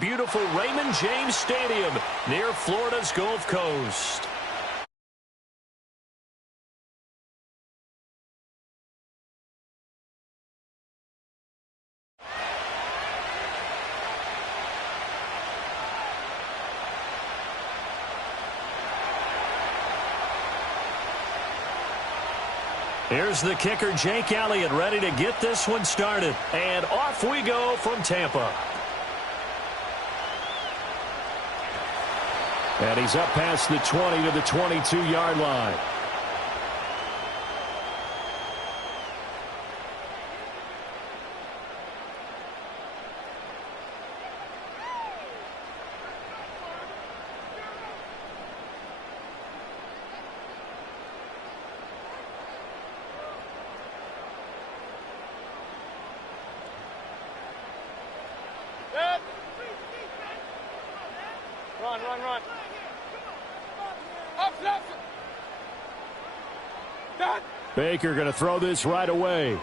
beautiful Raymond James Stadium near Florida's Gulf Coast. Here's the kicker, Jake Elliott, ready to get this one started. And off we go from Tampa. And he's up past the 20 to the 22-yard line. Run. Baker going to throw this right away.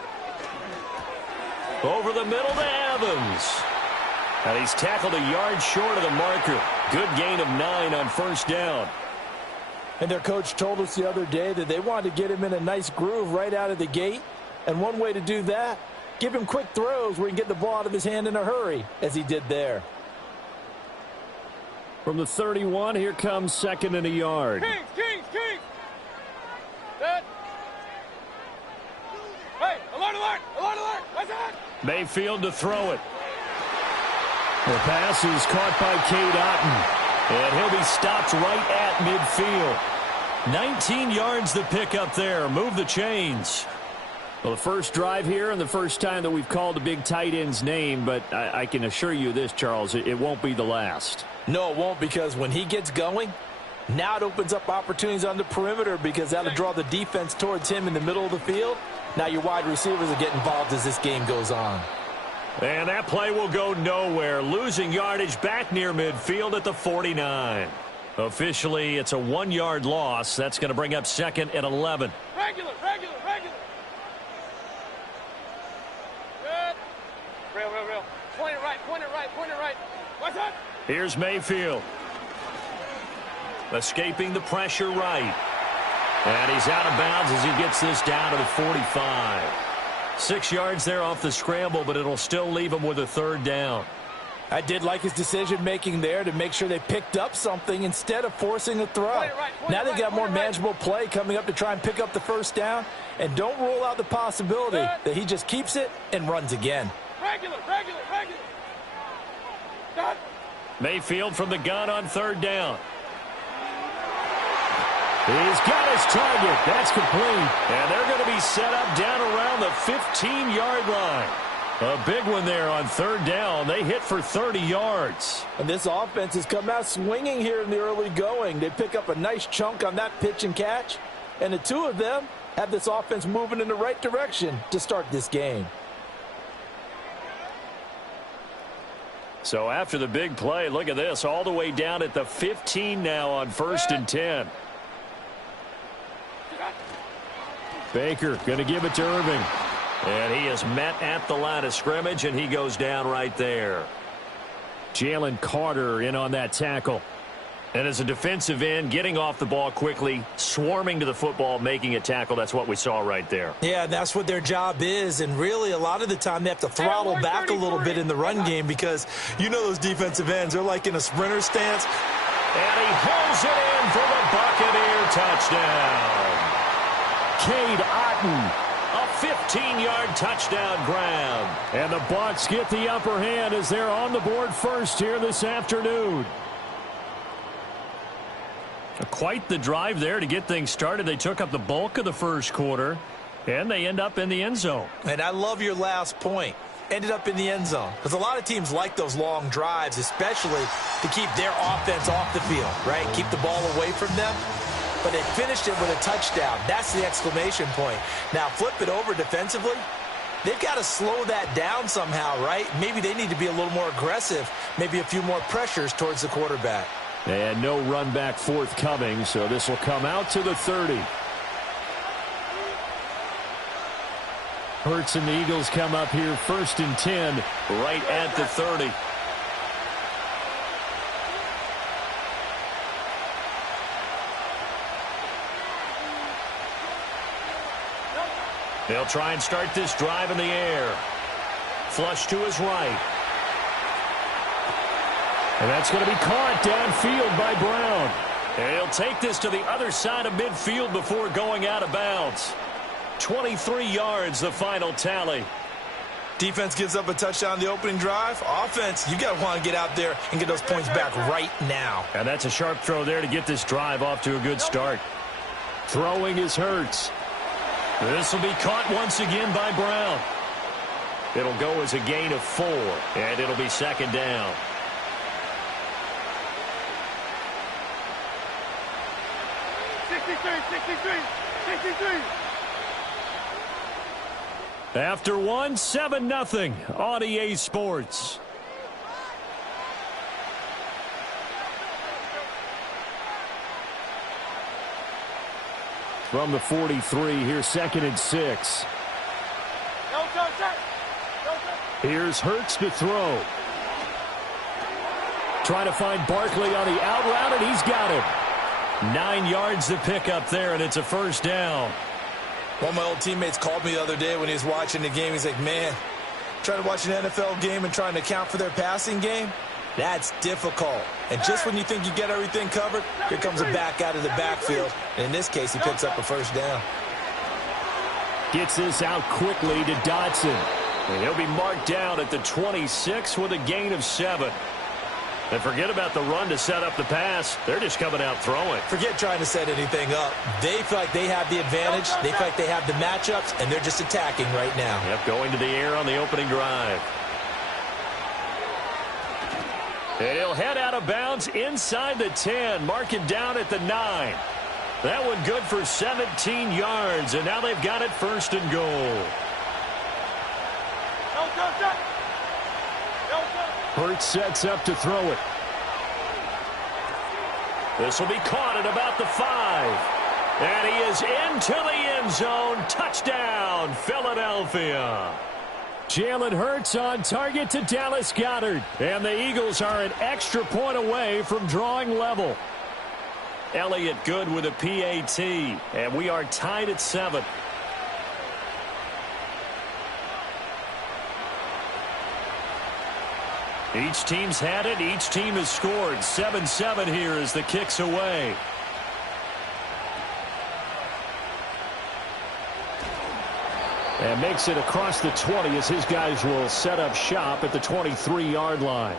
Over the middle to Evans. And he's tackled a yard short of the marker. Good gain of 9 on first down. And their coach told us the other day that they wanted to get him in a nice groove right out of the gate. And one way to do that, give him quick throws where he can get the ball out of his hand in a hurry, as he did there. From the 31, here comes second and a yard. Kings. Set. Hey, alert. What's that? Mayfield to throw it. The pass is caught by Cade Otton. And he'll be stopped right at midfield. 19 yards the pick up there. Move the chains. Well, the first drive here and the first time that we've called a big tight end's name, but I can assure you this, Charles, it won't be the last. No, it won't, because when he gets going, now it opens up opportunities on the perimeter because that'll draw the defense towards him in the middle of the field. Now your wide receivers will get involved as this game goes on. And that play will go nowhere, losing yardage back near midfield at the 49. Officially, it's a 1-yard loss. That's going to bring up second and 11. Regular. Good. Real. Point it right. What's that? Here's Mayfield. Escaping the pressure right. And he's out of bounds as he gets this down to the 45. 6 yards there off the scramble, but it'll still leave him with a third down. I did like his decision-making there to make sure they picked up something instead of forcing a throw. Now they got more manageable play coming up to try and pick up the first down. And don't rule out the possibility that he just keeps it and runs again. Regular. Mayfield from the gun on third down. He's got his target. That's complete. And they're going to be set up down around the 15-yard line. A big one there on third down. They hit for 30 yards. And this offense has come out swinging here in the early going. They pick up a nice chunk on that pitch and catch. And the two of them have this offense moving in the right direction to start this game. So after the big play, look at this, all the way down at the 15 now on 1st and 10. Baker going to give it to Irving. And he is met at the line of scrimmage, and he goes down right there. Jalen Carter in on that tackle. And as a defensive end, getting off the ball quickly, swarming to the football, making a tackle. That's what we saw right there. Yeah, that's what their job is. And really, a lot of the time, they have to throttle back a little bit in the run game because you know those defensive ends are like in a sprinter stance. And he holds it in for the Buccaneer touchdown. Cade Otton, a 15-yard touchdown grab. And the Bucs get the upper hand as they're on the board first here this afternoon. Quite the drive there to get things started. They took up the bulk of the first quarter, and they end up in the end zone. And I love your last point. Ended up in the end zone. Because a lot of teams like those long drives, especially to keep their offense off the field, right? Keep the ball away from them. But they finished it with a touchdown. That's the exclamation point. Now, flip it over defensively. They've got to slow that down somehow, right? Maybe they need to be a little more aggressive. Maybe a few more pressures towards the quarterback. And no run back forthcoming, so this will come out to the 30. Hurts and the Eagles come up here 1st and 10 right at the 30. They'll try and start this drive in the air. Flush to his right. And that's going to be caught downfield by Brown. And he'll take this to the other side of midfield before going out of bounds. 23 yards, the final tally. Defense gives up a touchdown on the opening drive. Offense, you got to want to get out there and get those points back right now. And that's a sharp throw there to get this drive off to a good start. Throwing is Hurts. This will be caught once again by Brown. It'll go as a gain of 4, and it'll be second down. After one, 7-0 on EA Sports. From the 43, here's 2nd and 6. Here's Hurts to throw. Trying to find Barkley on the out route, and he's got it. 9 yards to pick up there, and it's a first down. One of my old teammates called me the other day when he was watching the game. He's like, man, trying to watch an NFL game and trying to account for their passing game, that's difficult. And just when you think you get everything covered, here comes a back out of the backfield. And in this case, he picks up a first down. Gets this out quickly to Dotson. And he'll be marked down at the 26 with a gain of 7. And forget about the run to set up the pass. They're just coming out throwing. Forget trying to set anything up. They feel like they have the advantage. They feel like they have the matchups, and they're just attacking right now. Yep, going to the air on the opening drive. And he'll head out of bounds inside the 10, marking down at the 9. That one good for 17 yards, and now they've got it 1st and goal. Hurts sets up to throw it. This will be caught at about the 5. And he is into the end zone. Touchdown, Philadelphia. Jalen Hurts on target to Dallas Goedert. And the Eagles are an extra point away from drawing level. Elliott good with a PAT. And we are tied at 7. Each team's had it. Each team has scored. 7-7 here as the kick's away. And makes it across the 20 as his guys will set up shop at the 23-yard line.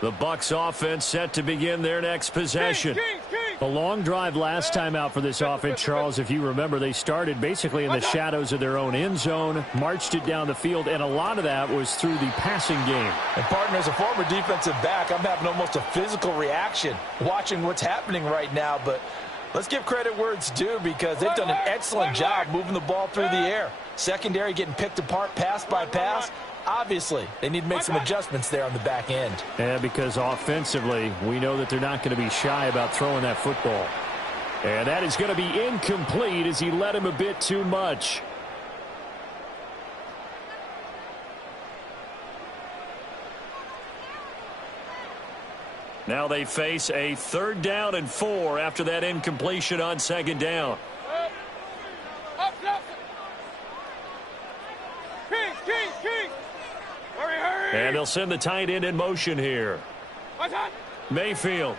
The Bucs offense set to begin their next possession. A long drive last time out for this offense, Charles. If you remember, they started basically in the shadows of their own end zone, marched it down the field, and a lot of that was through the passing game. And, partner, as a former defensive back, I'm having almost a physical reaction watching what's happening right now. But let's give credit where it's due because they've done an excellent job moving the ball through the air. Secondary getting picked apart pass by pass. Obviously, they need to make some adjustments there on the back end. Yeah, because offensively, we know that they're not going to be shy about throwing that football. And that is going to be incomplete as he led him a bit too much. Now they face a 3rd down and 4 after that incompletion on 2nd down. And they'll send the tight end in motion here. Mayfield.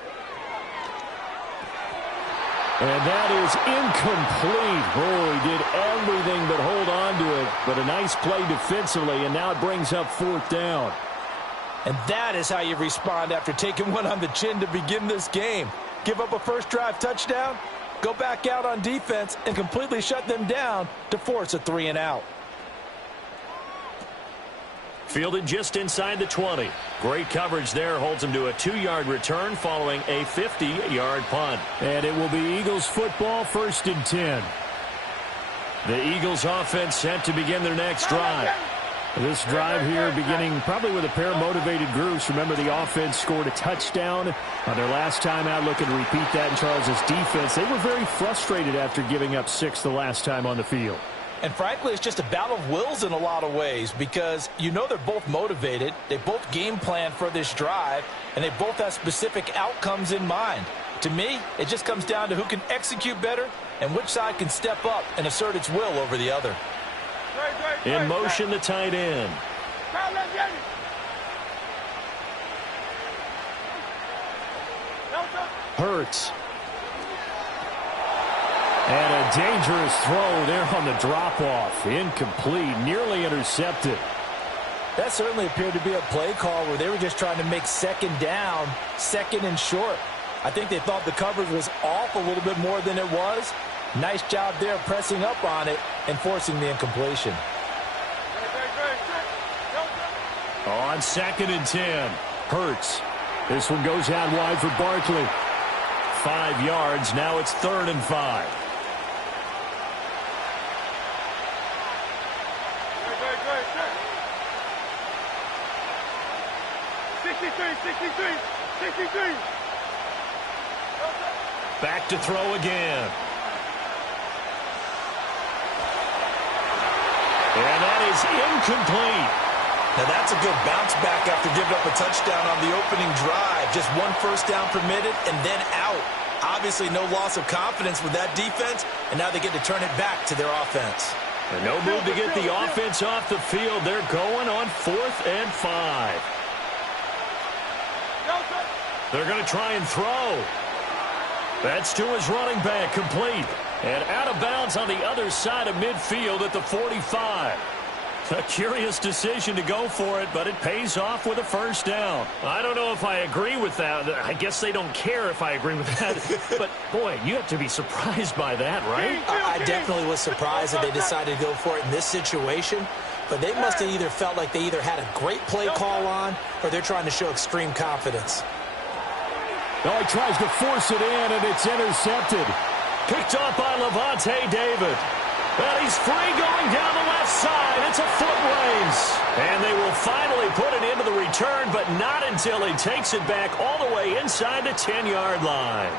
And that is incomplete. Oh, he did everything but hold on to it. But a nice play defensively, and now it brings up 4th down. And that is how you respond after taking one on the chin to begin this game. Give up a first drive touchdown, go back out on defense, and completely shut them down to force a 3 and out. Fielded just inside the 20. Great coverage there. Holds him to a 2-yard return following a 50-yard punt. And it will be Eagles football, 1st and 10. The Eagles offense set to begin their next drive. This drive here beginning probably with a pair of motivated groups. Remember, the offense scored a touchdown on their last time out. Looking to repeat that in Charles's defense. They were very frustrated after giving up 6 the last time on the field. And frankly, it's just a battle of wills in a lot of ways because you know they're both motivated. They both game plan for this drive, and they both have specific outcomes in mind. To me, it just comes down to who can execute better and which side can step up and assert its will over the other. In motion, the tight end. Hurts. And a dangerous throw there on the drop-off. Incomplete, nearly intercepted. That certainly appeared to be a play call where they were just trying to make second down, second and short. I think they thought the coverage was off a little bit more than it was. Nice job there pressing up on it and forcing the incompletion. On 2nd and 10, Hurts. This one goes out wide for Barkley. 5 yards, now it's 3rd and 5. Back to throw again. And that is incomplete. Now that's a good bounce back after giving up a touchdown on the opening drive. Just 1 first down permitted and then out. Obviously no loss of confidence with that defense, and now they get to turn it back to their offense. And no move to get the offense off the field. They're going on 4th and 5. They're going to try and throw. That's to his running back, complete. And out of bounds on the other side of midfield at the 45. A curious decision to go for it, but it pays off with a first down. I don't know if I agree with that. I guess they don't care if I agree with that. But, boy, you have to be surprised by that, right? I definitely was surprised that they decided to go for it in this situation. But they must have either felt like they either had a great play call on or they're trying to show extreme confidence. Oh, he tries to force it in, and it's intercepted. Picked off by Levante David. And he's free going down the left side. It's a foot race. And they will finally put it into the return, but not until he takes it back all the way inside the 10-yard line.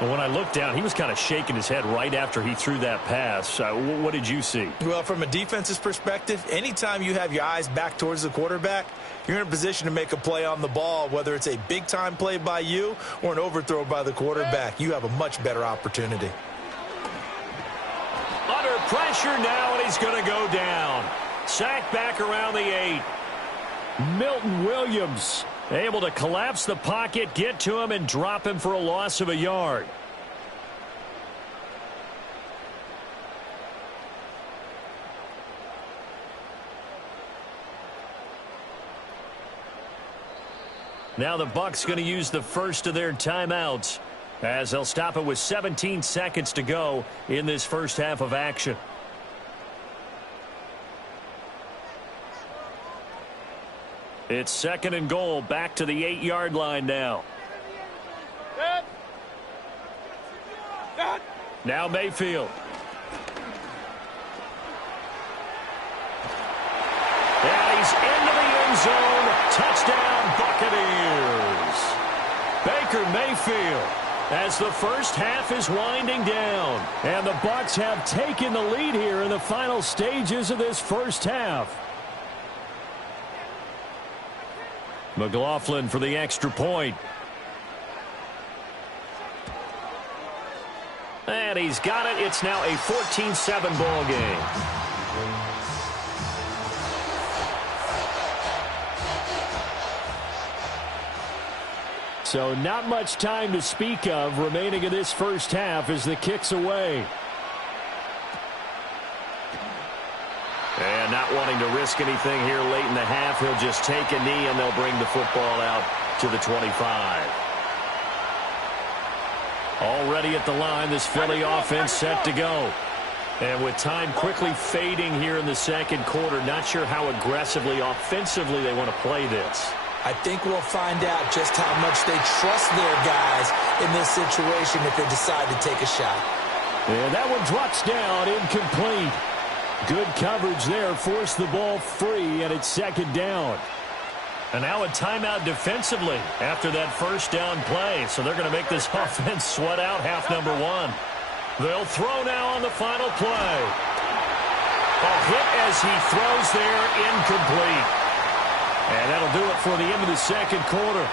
And when I looked down, he was kind of shaking his head right after he threw that pass. What did you see? Well, from a defense's perspective, anytime you have your eyes back towards the quarterback, you're in a position to make a play on the ball, whether it's a big-time play by you or an overthrow by the quarterback. You have a much better opportunity. Under pressure now, and he's going to go down. Sacked back around the 8. Milton Williams able to collapse the pocket, get to him, and drop him for a loss of a yard. Now the Bucs going to use the first of their timeouts as they'll stop it with 17 seconds to go in this first half of action. It's 2nd and goal, back to the 8-yard line now. Now Mayfield. And he's into the end zone. Touchdown, Buccaneers. Baker Mayfield as the first half is winding down. And the Bucs have taken the lead here in the final stages of this first half. McLaughlin for the extra point. And he's got it. It's now a 14-7 ball game. So not much time to speak of remaining in this first half as the kick's away. And not wanting to risk anything here late in the half, he'll just take a knee and they'll bring the football out to the 25. Already at the line, this Philly offense set to go. And with time quickly fading here in the second quarter, not sure how aggressively, offensively they want to play this. I think we'll find out just how much they trust their guys in this situation if they decide to take a shot. And that one drops down, incomplete. Good coverage there, forced the ball free, and it's 2nd down. And now a timeout defensively after that first down play. So they're going to make this offense sweat out half number 1. They'll throw now on the final play. A hit as he throws there, incomplete. And that'll do it for the end of the second quarter.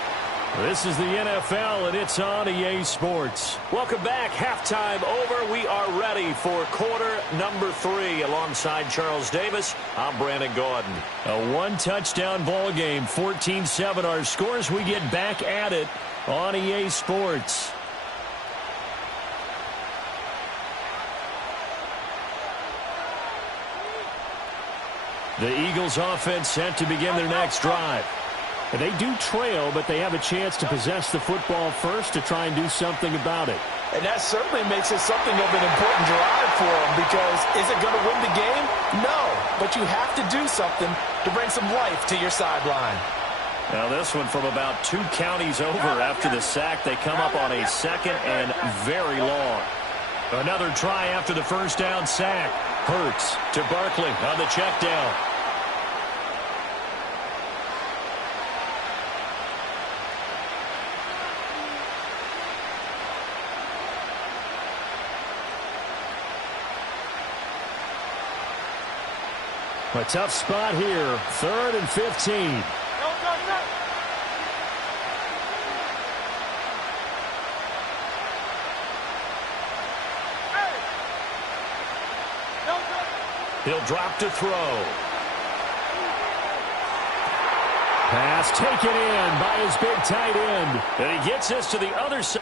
This is the NFL, and it's on EA Sports. Welcome back. Halftime over. We are ready for quarter number 3. Alongside Charles Davis, I'm Brandon Gordon. A one-touchdown ball game, 14-7 our scores. We get back at it on EA Sports. The Eagles offense set to begin their next drive. They do trail, but they have a chance to possess the football first to try and do something about it. And that certainly makes it something of an important drive for them, because is it going to win the game? No, but you have to do something to bring some life to your sideline. Now this one from about 2 counties over after the sack. They come up on a second and very long. Another try after the first down sack. Hurts to Barkley on the check down. A tough spot here. 3rd and 15. He'll drop to throw. Pass taken in by his big tight end. And he gets us to the other side.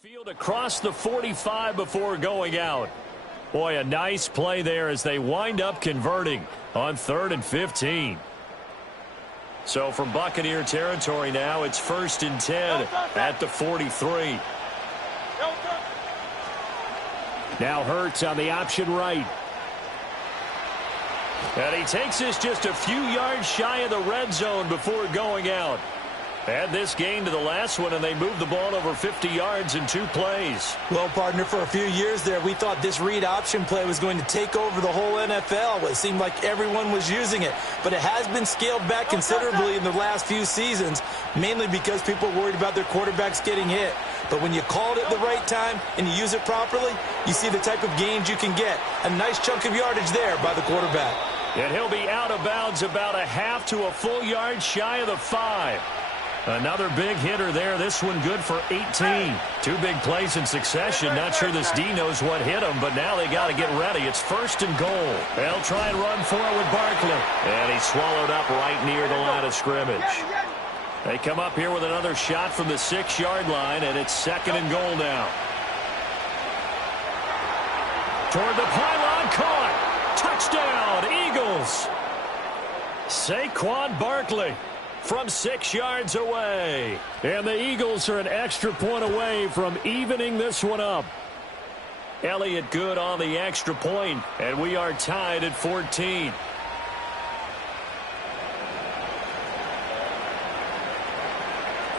Field across the 45 before going out. Boy, a nice play there as they wind up converting on 3rd and 15. So from Buccaneer territory now, it's 1st and 10 at the 43. Now Hurts on the option right. And he takes us just a few yards shy of the red zone before going out. Add this game to the last one, and they moved the ball over 50 yards in 2 plays. Well, partner, for a few years there, we thought this read option play was going to take over the whole NFL. It seemed like everyone was using it, but it has been scaled back considerably in the last few seasons, mainly because people are worried about their quarterbacks getting hit. But when you call it at the right time and you use it properly, you see the type of gains you can get. A nice chunk of yardage there by the quarterback. And he'll be out of bounds about a half to a full yard shy of the 5. Another big hitter there. This one good for 18. 2 big plays in succession. Not sure this D knows what hit him, but now they got to get ready. It's 1st and goal. They'll try and run for it with Barkley. And he's swallowed up right near the line of scrimmage. They come up here with another shot from the 6-yard line, and it's 2nd and goal now. Toward the pylon, caught. Touchdown, Eagles. Saquon Barkley from 6 yards away. And the Eagles are an extra point away from evening this one up. Elliott good on the extra point, and we are tied at 14.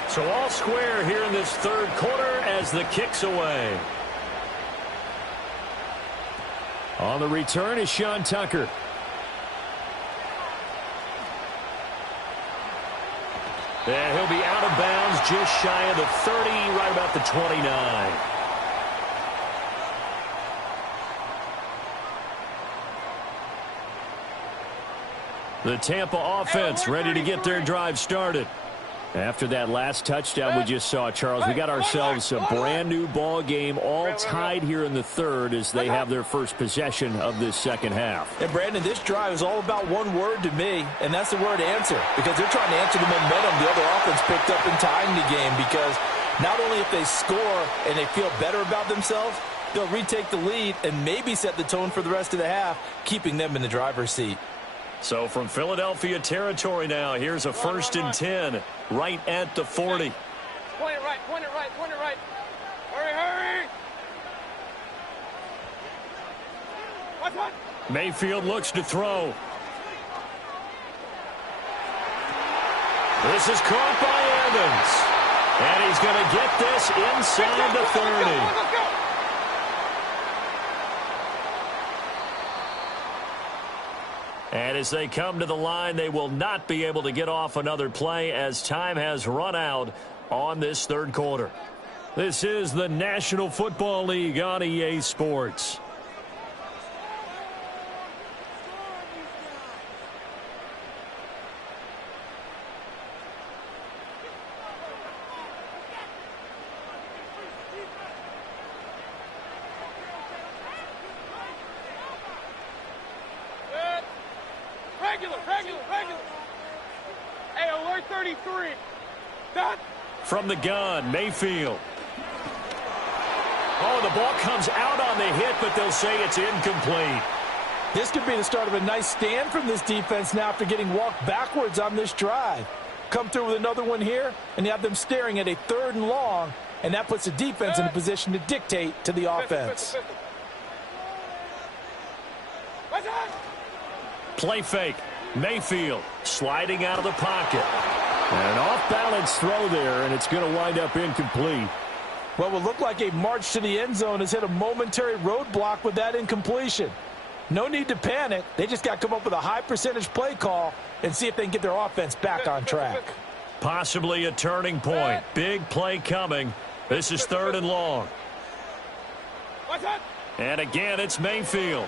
So all square here in this 3rd quarter as the kick's away. On the return is Sean Tucker. And he'll be out of bounds just shy of the 30, right about the 29. The Tampa offense ready to get their drive started. After that last touchdown we just saw, Charles, we got ourselves a brand-new ball game, all tied here in the 3rd as they have their first possession of this 2nd half. And, Brandon, this drive is all about one word to me, and that's the word answer, because they're trying to answer the momentum the other offense picked up in tying the game, because Not only if they score and they feel better about themselves, they'll retake the lead and maybe set the tone for the rest of the half, keeping them in the driver's seat. So from Philadelphia territory now, here's a 1st and 10 right at the 40. Point it right, point it right, point it right. Hurry, hurry! What's what? Mayfield looks to throw. This is caught by Evans. And he's going to get this inside the 30. Let's go! And as they come to the line, they will not be able to get off another play as time has run out on this 3rd quarter. This is the National Football League on EA Sports. Regular. Hey, alert 33. Dot. From the gun, Mayfield. Oh, the ball comes out on the hit, but they'll say it's incomplete. This could be the start of a nice stand from this defense now after getting walked backwards on this drive. Come through with another one here, and you have them staring at a 3rd and long, and that puts the defense in a position to dictate to the offense. What's that? Play fake. Mayfield sliding out of the pocket. And an off-balance throw there, and it's going to wind up incomplete. What will look like a march to the end zone has hit a momentary roadblock with that incompletion. No need to panic. They just got to come up with a high percentage play call and see if they can get their offense back on track. Possibly a turning point. Big play coming. This is 3rd and long. What's that? And again, it's Mayfield.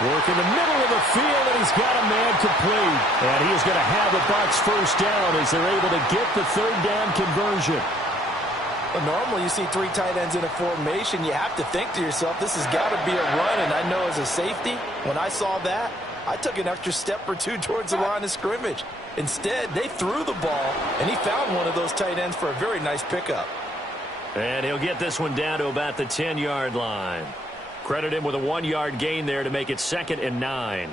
Work in the middle of the field, and he's got a man complete. And he is going to have the Bucs 1st down as they're able to get the 3rd down conversion. Well, normally you see 3 tight ends in a formation. You have to think to yourself, this has got to be a run. And I know as a safety, when I saw that, I took an extra step or 2 towards the line of scrimmage. Instead, they threw the ball, and he found one of those tight ends for a very nice pickup. And he'll get this one down to about the 10-yard line. Credit him with a 1-yard gain there to make it 2nd and 9.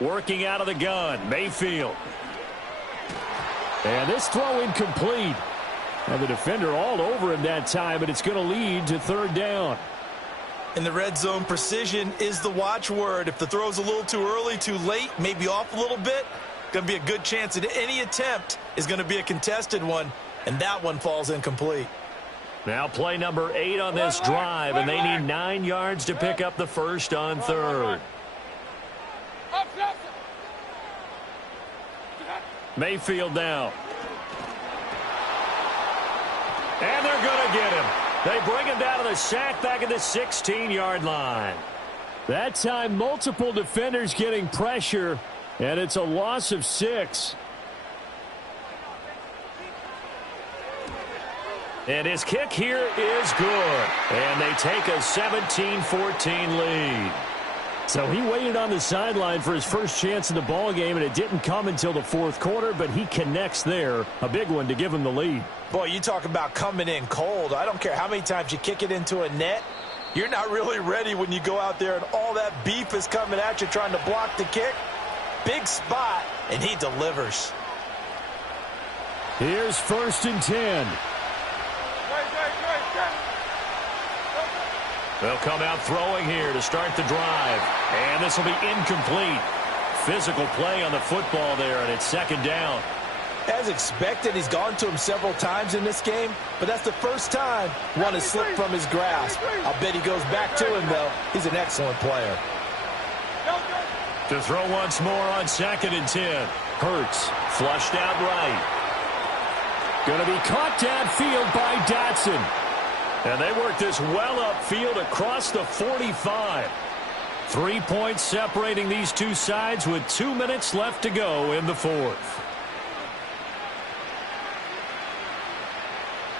Working out of the gun, Mayfield. And this throw incomplete. And the defender all over him that time, but it's going to lead to 3rd down. In the red zone, precision is the watchword. If the throw's a little too early, too late, maybe off a little bit, going to be a good chance that any attempt is going to be a contested one, and that one falls incomplete. Now play number 8 on this drive, and they need 9 yards to pick up the 1st on 3rd. Mayfield now. And they're going to get him. They bring him down to the sack back at the 16-yard line. That time, multiple defenders getting pressure, and it's a loss of 6. And his kick here is good. And they take a 17-14 lead. So he waited on the sideline for his first chance in the ballgame, and it didn't come until the 4th quarter, but he connects there. A big one to give him the lead. Boy, you talk about coming in cold. I don't care how many times you kick it into a net. You're not really ready when you go out there and all that beef is coming at you trying to block the kick. Big spot, and he delivers. Here's 1st and 10. They'll come out throwing here to start the drive. And this will be incomplete. Physical play on the football there, and it's 2nd down. As expected, he's gone to him several times in this game, but that's the first time one has slipped from his grasp. I'll bet he goes back to him, though. He's an excellent player. To throw once more on 2nd and 10. Hurts, flushed out right. Going to be caught downfield by Dotson. And they work this well upfield across the 45. 3 points separating these two sides with 2 minutes left to go in the 4th.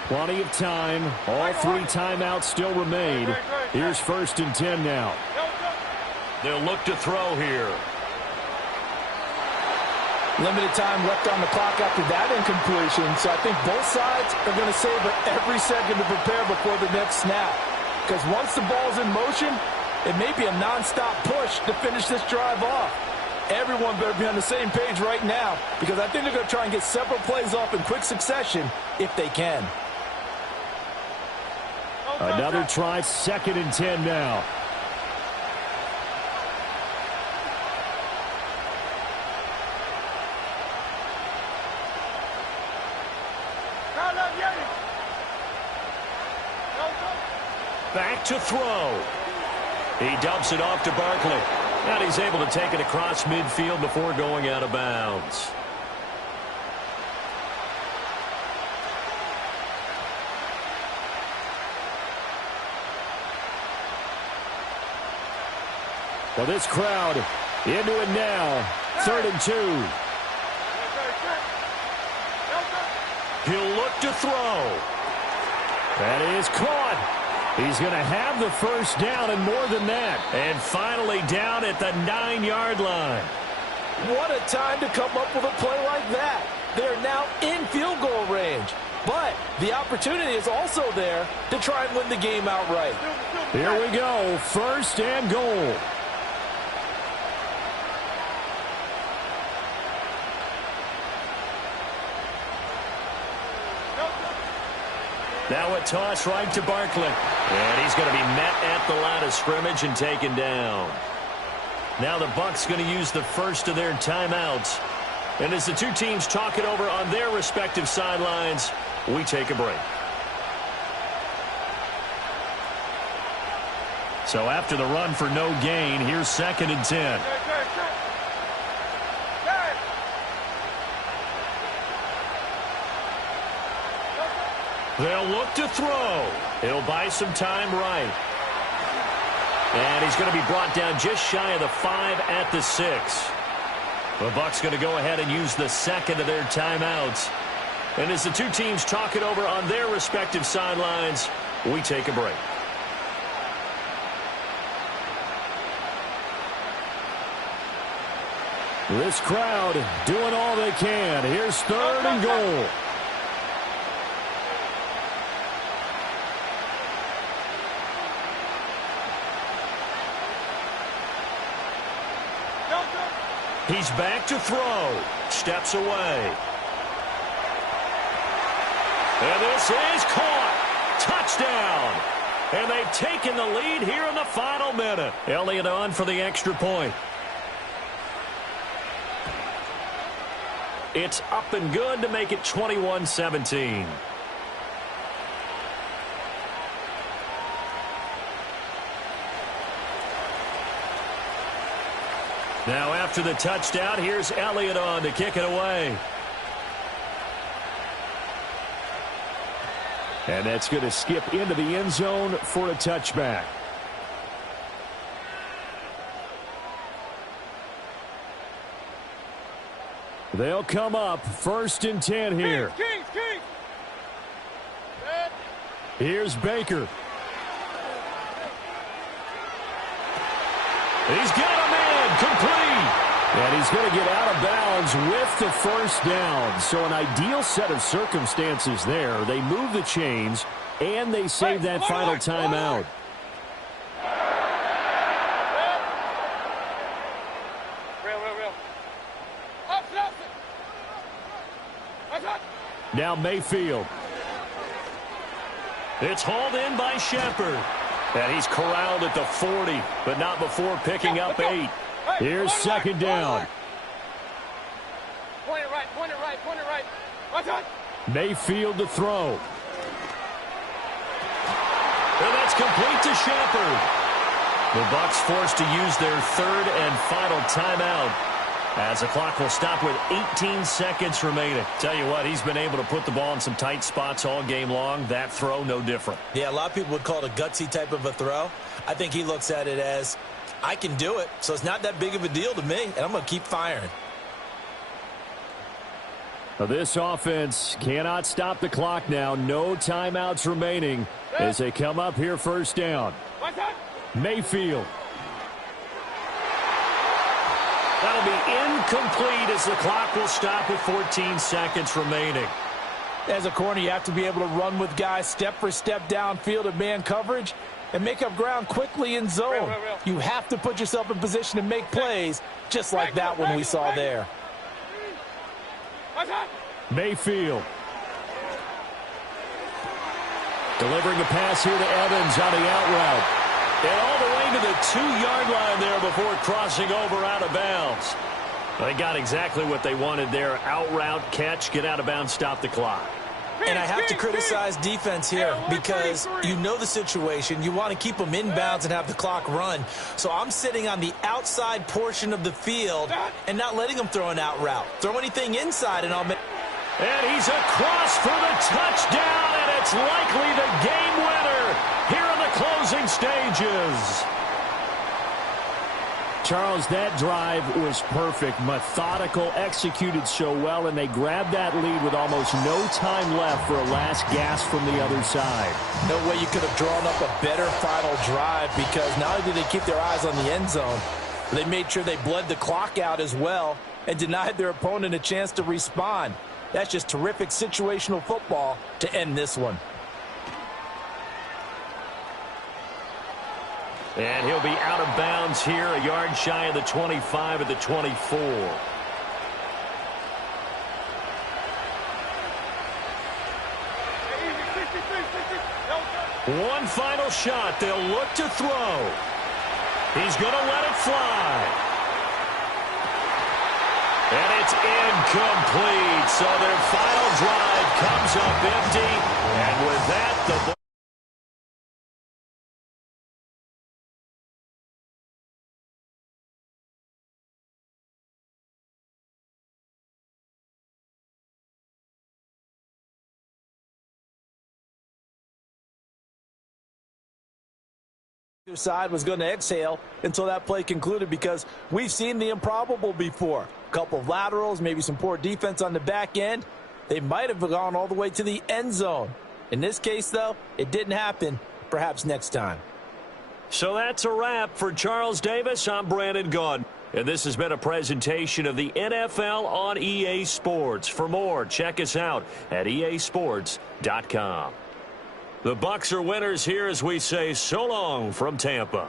Plenty of time. All 3 timeouts still remain. Here's 1st and 10 now. They'll look to throw here. Limited time left on the clock after that incompletion, so I think both sides are going to savor every second to prepare before the next snap. Because once the ball's in motion, it may be a nonstop push to finish this drive off. Everyone better be on the same page right now, because I think they're going to try and get several plays off in quick succession if they can. Another try, 2nd and 10 now. Back to throw. He dumps it off to Barkley. And he's able to take it across midfield before going out of bounds. Well, this crowd into it now. 3rd and 2. He'll look to throw. That is caught. He's going to have the first down and more than that. And finally down at the 9-yard line. What a time to come up with a play like that. They're now in field goal range. But the opportunity is also there to try and win the game outright. Here we go. 1st and goal. Now a toss right to Barkley. And he's going to be met at the line of scrimmage and taken down. Now the Bucs going to use the first of their timeouts. And as the two teams talk it over on their respective sidelines, we take a break. So after the run for no gain, here's 2nd and 10. They'll look to throw. He'll buy some time right. And he's going to be brought down just shy of the 5 at the 6. The Bucs going to go ahead and use the 2nd of their timeouts. And as the two teams talk it over on their respective sidelines, we take a break. This crowd doing all they can. Here's 3rd and goal. He's back to throw. Steps away. And this is caught. Touchdown. And they've taken the lead here in the final minute. Elliott on for the extra point. It's up and good to make it 21-17. Now after the touchdown, here's Elliott on to kick it away. And that's going to skip into the end zone for a touchback. They'll come up 1st and 10 here. Kings. Here's Baker. He's got a man complete. And he's going to get out of bounds with the first down. So an ideal set of circumstances there. They move the chains, and they save that final timeout. Now Mayfield. It's hauled in by Shepard. And he's corralled at the 40, but not before picking up 8. Here's 2nd down. Point it right. Mayfield to throw. And that's complete to Shepard. The Bucs forced to use their 3rd and final timeout, as the clock will stop with 18 seconds remaining. Tell you what, he's been able to put the ball in some tight spots all game long. That throw, no different. Yeah, a lot of people would call it a gutsy type of a throw. I think he looks at it as, I can do it, so it's not that big of a deal to me, and I'm going to keep firing. Now this offense cannot stop the clock now. No timeouts remaining as they come up here 1st down. Mayfield. That'll be incomplete as the clock will stop with 14 seconds remaining. As a corner, you have to be able to run with guys step for step downfield in man coverage and make up ground quickly in zone. You have to put yourself in position to make plays, just like that one we saw there. Mayfield. Delivering a pass here to Evans on the out route. And all the way to the 2-yard line there before crossing over out of bounds. They got exactly what they wanted there. Out route, catch, get out of bounds, stop the clock. And I have to criticize defense here because you know the situation. You want to keep them inbounds and have the clock run. So I'm sitting on the outside portion of the field and not letting them throw an out route. Throw anything inside and I'll make... And he's across for the touchdown, and it's likely the game winner here in the closing stages. Charles, that drive was perfect, methodical, executed so well, and they grabbed that lead with almost no time left for a last gasp from the other side. No way you could have drawn up a better final drive because not only did they keep their eyes on the end zone, but they made sure they bled the clock out as well and denied their opponent a chance to respond. That's just terrific situational football to end this one. And he'll be out of bounds here, a yard shy of the 25 at the 24. One final shot. They'll look to throw. He's going to let it fly. And it's incomplete. So their final drive comes up empty. And with that, the ball side was going to exhale until that play concluded because we've seen the improbable before. A couple of laterals, maybe some poor defense on the back end. They might have gone all the way to the end zone. In this case, though, it didn't happen. Perhaps next time. So that's a wrap for Charles Davis. I'm Brandon Gaudin. And this has been a presentation of the NFL on EA Sports. For more, check us out at easports.com. The Bucs are winners here as we say so long from Tampa.